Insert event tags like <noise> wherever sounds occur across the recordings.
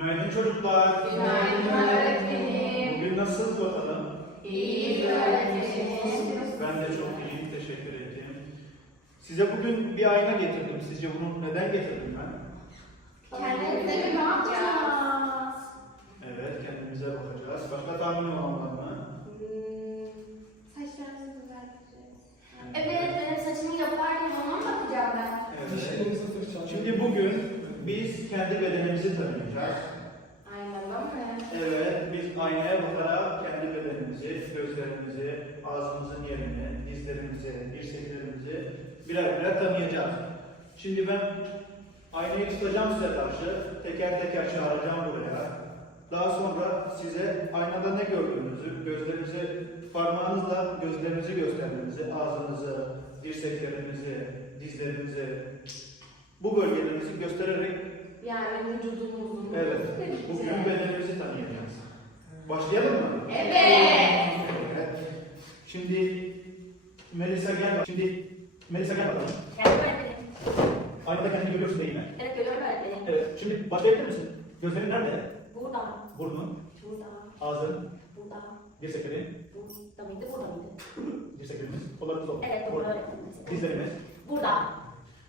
Günaydın çocuklar. Günaydın öğretmenim. Bugün nasılsınız bakalım? İyi öğretmenim. Ben de çok iyiyim, teşekkür ederim. Size bugün bir ayna getirdim. Sizce bunu neden getirdim ben? Kendimize mi bakacağız? Evet, kendimize bakacağız. Başka tahmin olan var mı? Saçlarımızı düzelteceğiz. Evet, benim saçımı yaparken ona bakacağım ben? Evet. Şimdi bugün biz kendi bedenimizi tanıyacağız. Aynalı mı? Evet, biz aynaya bakarak kendi bedenimizi, gözlerimizi, ağzımızın yerini, dizlerimizi, dirseklerimizi birer birer tanıyacağız. Şimdi ben aynayı tutacağım size karşı, teker teker çağıracağım buraya. Daha sonra size aynada ne gördüğünüzü, gözlerinizi, parmağınızla gözlerinizi göstermenizi, ağzınızı, dirseklerinizi, dizlerinizi, bu bölgelerinizi göstererek Yani vücudumuzun. Evet, bugün bedenimizi tanıyacağız. Başlayalım mı? Evet. Evet. Şimdi Melisa gel. Şimdi Melisa gel bakalım. Aynada kendini görüyorsun değil mi? Evet, görüyorum öğretmenim. Evet. Şimdi başlayabilir misin? Gözlerin nerede? Burada. Burnun, Şurada. ağzın, Burada. dirseklerin, Burada mıydı? Burada mıydı? dirseklerimiz, kollarımız oldu. Evet, doğru öğretmenim. Dizlerimiz. Burada.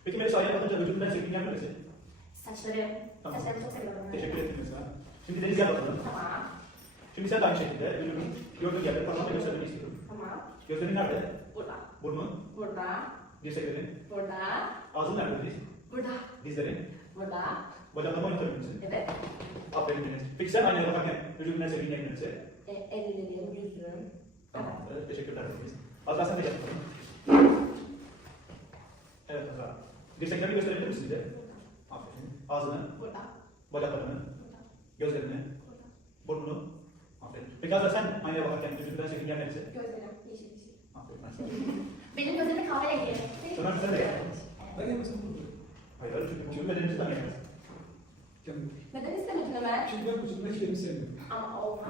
Peki Melisa aynaya bakınca vücudundan sevdiğin yer neresi? Saçlarım. Tamam. Saçlarımı çok seviyorum. Teşekkür ederim Melisa. Şimdi Deniz gel bakalım. Tamam. Şimdi sen de aynı şekilde vücudun gördüğün yerde parmağınla göstermeni istiyorum. Tamam. Gözlerin nerede? Burada. Burnun, Burada. dirseklerin, Burada. ağzın nerede? Diz, Burada. dizlerin, Burada. bacaklarını oynatabilir misin? Evet. Aferin Deniz. Peki sen aynaya bakarken vücudun en sevdiğin yer neresi? E, ellerim, yüzüm. Tamam. Evet, teşekkürler Deniz. Azra sen de yap. Dirseklerini gösterebilir misin bize? Aferin. Ağzını, Burada. bacaklarını, Burada. gözlerini, burnunu. Aferin. Peki Azra sen aynaya bakarken vücudun en sevdiğin yer neresi? Gözlerim. Yeşil yeşil. Aferin. ben sana. <laughs> Benim gözlerim kahverengi. Ömer sen de yap. Hadi yapasın burada. Hayır, hayır. Çünkü tüm bedenimizi tanıyacağız. Kendim. Neden istemedin Ömer? Çünkü ben vücudumda hiçbirini sevmiyorum. Ama olmaz.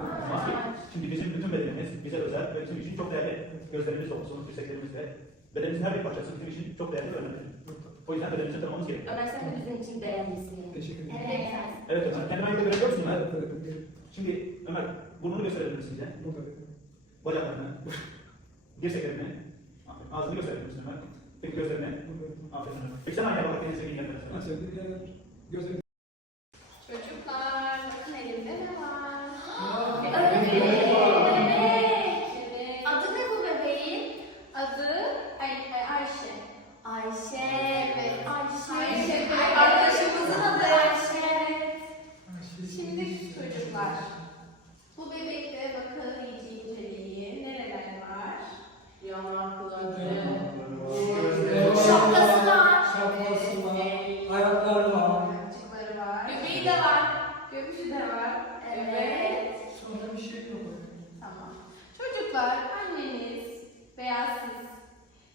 Şimdi bizim bütün bedenimiz bize özel ve bizim için çok değerli. Gözlerimiz olsun, dirseklerimiz de. Bedenimizin her bir parçası bizim için çok değerli ve önemli. O yüzden bedenimizi tanımamız gerekiyor. Ömer sen de bizim için değerlisin. Teşekkür ederim. Evet. Evet Ömer, kendini aynada görebiliyor musun Ömer? Evet, evet, evet. Şimdi Ömer, burnunu gösterebilir misin bize? Burada. Bacaklarını, dirseklerini, ağzını gösterebilir misin Ömer? Peki gözlerini, aferin Ömer. Peki sen aynaya bakarken en sevdiğin yer neresi?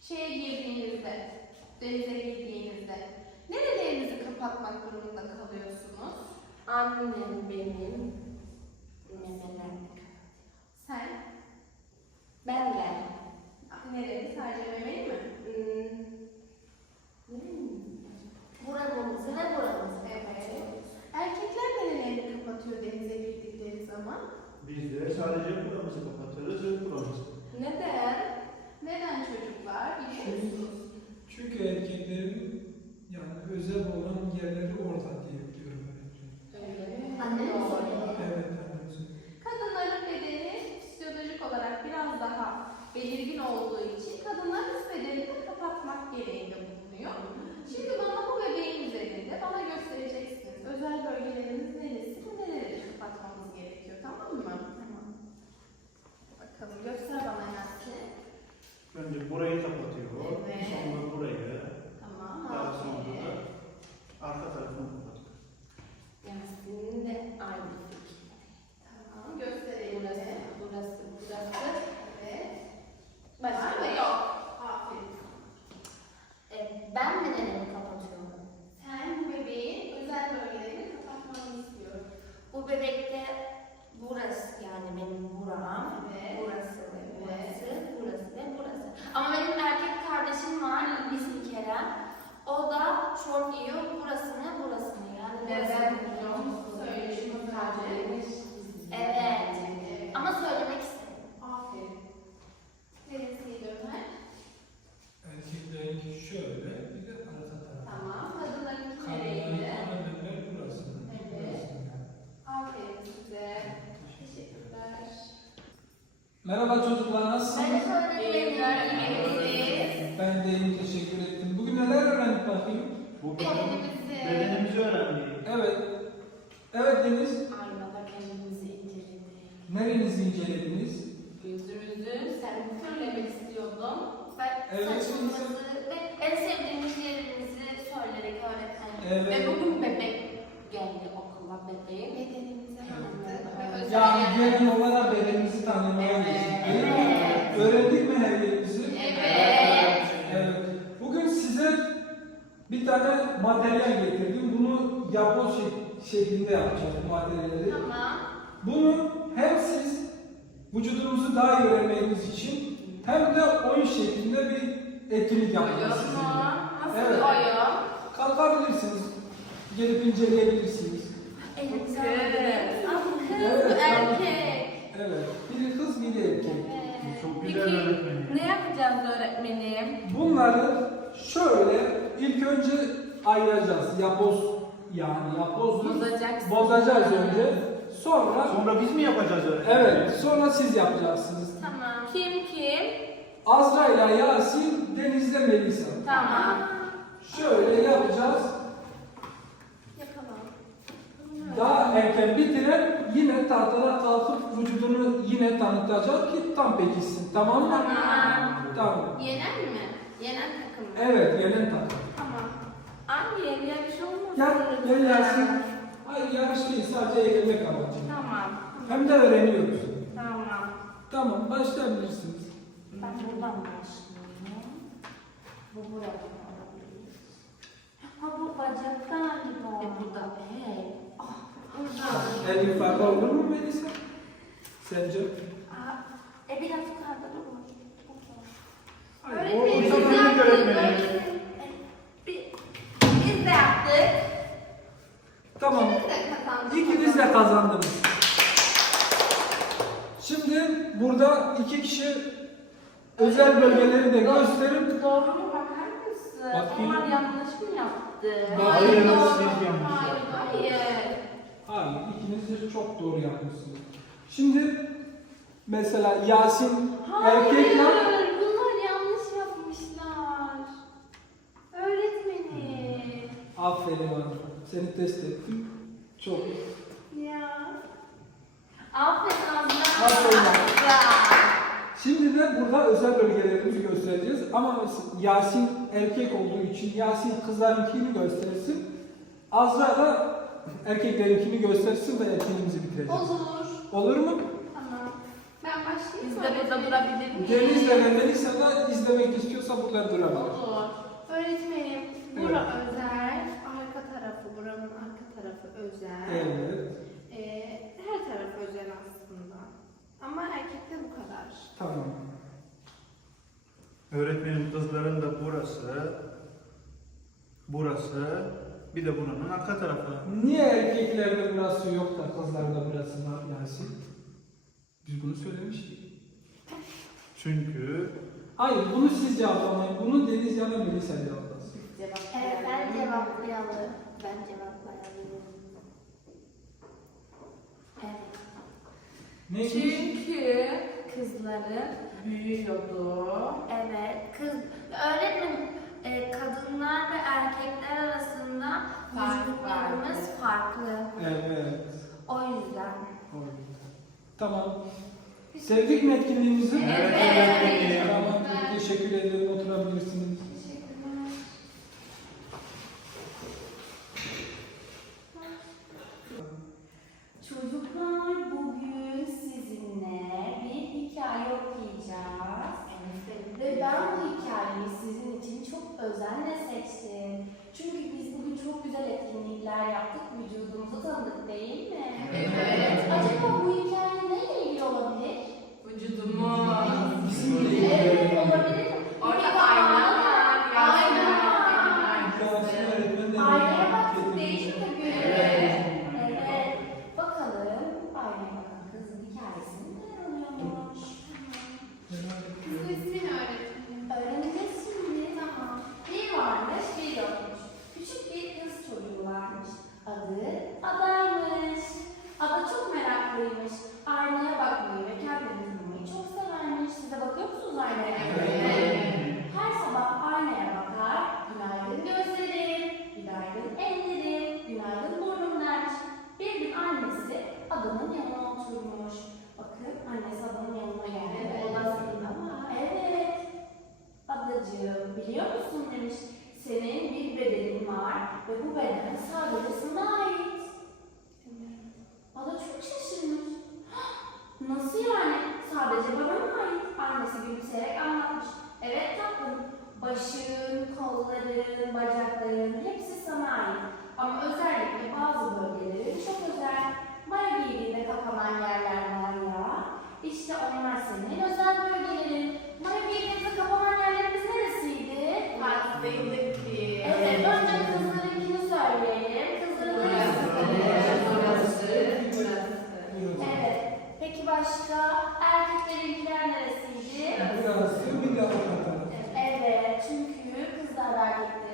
Şeye girdiğinizde, denize girdiğinizde nerelerinizi kapatmak durumunda kalıyorsunuz? Annem benim memeler. Sen Ben de. nereni sadece memeyi mi? Hmm. Buramızı ve buramızı. Evet. Erkekler nerelerini kapatıyor denize girdikleri zaman? Biz de sadece buramızı kapatırız ve buramızı. Neden çocuklar? Biliyor musunuz? Çünkü erkeklerin yani özel olan yerleri orada diye biliyorum öğretmenim. Annem mi söyledi? Evet, anladım. Kadınların bedeni fizyolojik olarak biraz daha belirgin olduğu için kadınlar üst bedenini de kapatmak gereğinde bulunuyor. Şimdi bana bu bebeğin üzerinde bana göstereceksiniz. Özel bölgelerimiz neresi ve nereleri kapatmamız gerekiyor tamam mı? Tamam. Bakalım göster bana Yasin. Önce burayı kapatıyor, Evet. sonra burayı, Tamam. daha aferin. sonra da arka tarafını kapatıyor. Merhaba çocuklar nasılsınız? Ben öğretmenim. Öğretmenimiz. Ben de iyiyim teşekkür ettim. Bugün neler öğrendik bakayım? Bugün Bedenimizi. bedenimizi öğrendik. Evet. Evet Deniz. Aynada kendimizi inceledik. Nerenizi incelediniz? Yüzümüzü sen söylemek istiyordum. Ben Evet. saçımızı ve en sevdiğimiz yerimizi söyledik öğretmenim. Evet. Ve bugün bebek geldi okula yaptık ve özel Yani genel olarak bedenimizi tanımaya geçtik. Evet. Öğrendik mi her yerimizi? Evet. Evet. Bugün size bir tane materyal getirdim. Bunu yapboz şek- şeklinde yapacağız bu materyalleri. Tamam. Bunu hem siz vücudunuzu daha iyi öğrenmeniz için hem de oyun şeklinde bir etkinlik yapacağız sizinle. Nasıl Evet. oyun? Kalkabilirsiniz. Gelip inceleyebilirsiniz. Kız. Kız, erkek. Evet. Biri kız, biri erkek. Çok güzel Peki, öğretmenim. Ne yapacağız öğretmenim? Bunları şöyle ilk önce ayıracağız. Yapoz yani yapoz Bozacaksın. bozacağız önce. Sonra Sonra biz mi yapacağız öğretmenim? evet sonra siz yapacaksınız. Tamam. Kim kim? Azra ile Yasin, Deniz'le Melisa. Tamam. Şöyle yapacağız. Daha erken bitiren yine tahtadan kalkıp vücudunu yine tanıtacak ki tam pekişsin. Tamam mı? Tamam. Tamam. Yenen mi? Yenen takım mı? Evet, yenen takım. Tamam. Anne yarış olmasın. Gel, gel Yasin. Hayır yarış değil, sadece eğlenmek amacı. Tamam. Hem de öğreniyoruz. Tamam. Tamam, başlayabilirsiniz. Ben buradan başlıyorum. Bu buradan olabilir. Ha bu bacak galiba. E, bu da. Evet. Ah, En yukarıda olur mu Melisa? Sence? Aa, e biraz yukarıda durur. Hayır, O- Öğretmenim biz yaptık. öğretmenim. öğretmenim. Bi- Biz de yaptık. Tamam, İkimiz de kazandık. ikiniz de kazandınız. Şimdi burada iki kişi özel bölgeleri de gösterip Doğru mu bakar mısın? Bakayım. Onlar yanlış mı yaptı? Hayır, siz yanlış Hayır, hayır. Hayır, ikiniz de çok doğru yapmışsınız. Şimdi mesela Yasin Hayır, bunlar yanlış yapmışlar. Öğretmenim. aferin bana. Seni test ettim. Çok. Ya. Aferin Azra. Aferin. Azra. Şimdi de burada özel bölgelerimizi göstereceğiz. Ama Yasin erkek olduğu için Yasin kızlarınkini göstersin. Azra da erkeklerinkini göstersin ve etkinliğimizi bitireceğiz. Olur. Olur mu? Tamam. Ben başlayayım Biz de burada durabilir miyiz? Deniz ve Melisa da izlemek istiyorsa burada durabilir. Olur. Öğretmenim, bura özel, arka tarafı, buranın arka tarafı özel. Evet. Ee, her tarafı özel aslında. Ama erkekte bu kadar. Tamam. Öğretmenim kızların da burası, burası, bir de buranın arka tarafı. Niye erkeklerde burası yok da kızlarda burası var Yasin? Biz bunu söylemiştik. Çünkü Hayır bunu siz cevaplamayın. Bunu Deniz ya da Melisa cevaplasın. Evet ben cevaplayalım. Ben cevaplayalım. Evet. Neymiş? Çünkü kızların büyüyordu. Evet. Kız öğretmenim e, kadınlar ve erkekler arasında Fark vücutlarımız farklı. Evet. O yüzden. Tamam. Sevdik mi etkinliğimizi? Evet. Tamam. Teşekkür ederim. Oturabilirsiniz.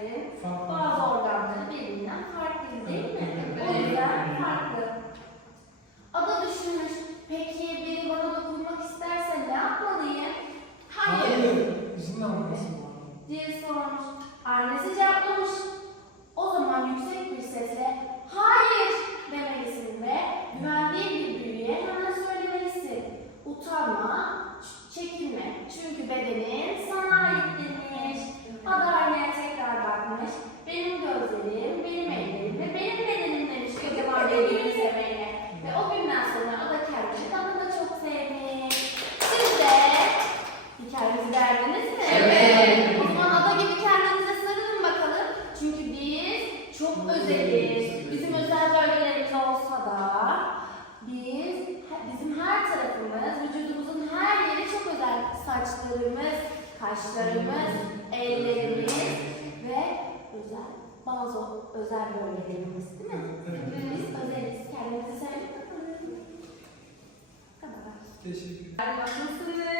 네. 4. dediğimiz yemeğine. Ve o günden ada kermişi tadını çok sevmiş. Siz de hikayemizi mi? Evet. Ada gibi kendinize sarılın bakalım. Çünkü biz çok özeliz. Bizim özel bölgelerimiz olsa da biz bizim her tarafımız, vücudumuzun her yeri çok özel. Saçlarımız, kaşlarımız, ellerimiz ve özel bazı özel bölgelerimiz değil mi? Hepimiz özeliz. Kendimizi sevdik. Kadar. Teşekkür ederim.